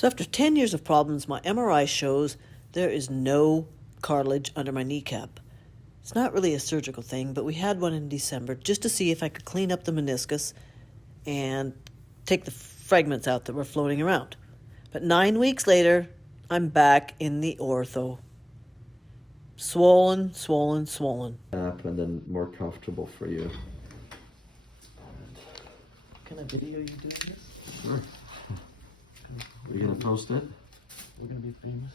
So after 10 years of problems, my MRI shows there is no cartilage under my kneecap. It's not really a surgical thing, but we had one in December just to see if I could clean up the meniscus and take the fragments out that were floating around. But 9 weeks later, I'm back in the ortho. Swollen, swollen, swollen. And then more comfortable for you. Can I video you doing this? Sure. Are you gonna post it? We're gonna be famous.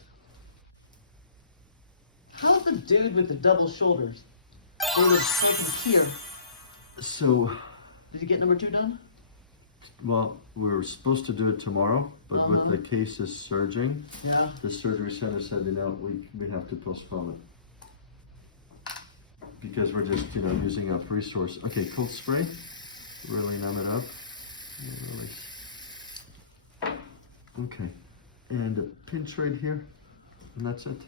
How's the dude with the double shoulders? They were smoking cheer. So, Did you get number 2 done? well, we were supposed to do it tomorrow, but with the cases surging, Yeah. the surgery center said, we have to postpone it. Because we're just, using up resource. Okay, cold spray. Really numb it up. Really. Okay. And a pinch right here. And that's it.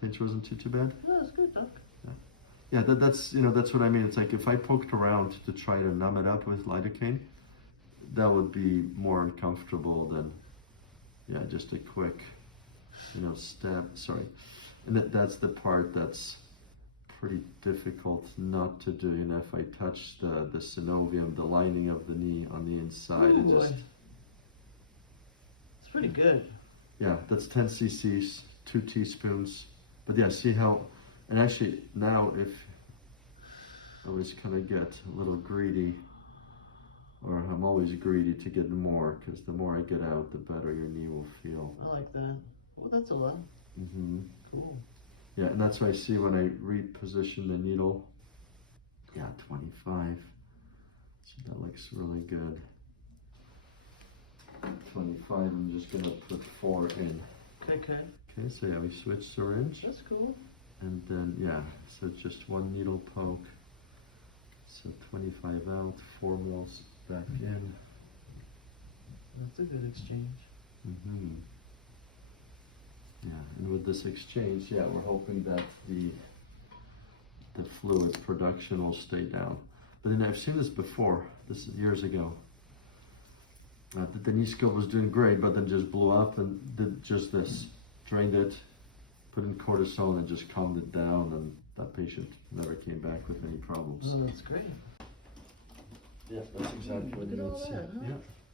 Pinch wasn't too bad. Yeah, that's good, Doc. Yeah, that's what I mean. It's like if I poked around to try to numb it up with lidocaine, that would be more uncomfortable than, just a quick, stab. Sorry, and that's the part that's pretty difficult not to do. If I touch the synovium, the lining of the knee on the inside, It's pretty good. Yeah, that's 10 cc's, 2 teaspoons. But yeah, see how. And actually, now if I was kind of get a little greedy, or I'm always greedy to get more, because the more I get out, the better your knee will feel. I like that. Well, that's a lot. Mm-hmm. Cool. Yeah, and that's what I see when I reposition the needle. Yeah, 25. So that looks really good. 25, I'm just going to put 4 in. Okay. Okay, so yeah, we switch syringe. That's cool. And then, so just 1 needle poke. So 25 out, 4 mils back in. That's a good exchange. Mm-hmm. Yeah, and with this exchange, we're hoping that the fluid production will stay down. But then I've seen this before, this is years ago. The knee scope was doing great, but then just blew up and did just this. Drained it, put in cortisone and just calmed it down, and that patient never came back with any problems. Oh, that's great. Yeah, that's exactly what Look at all that, huh? Yeah.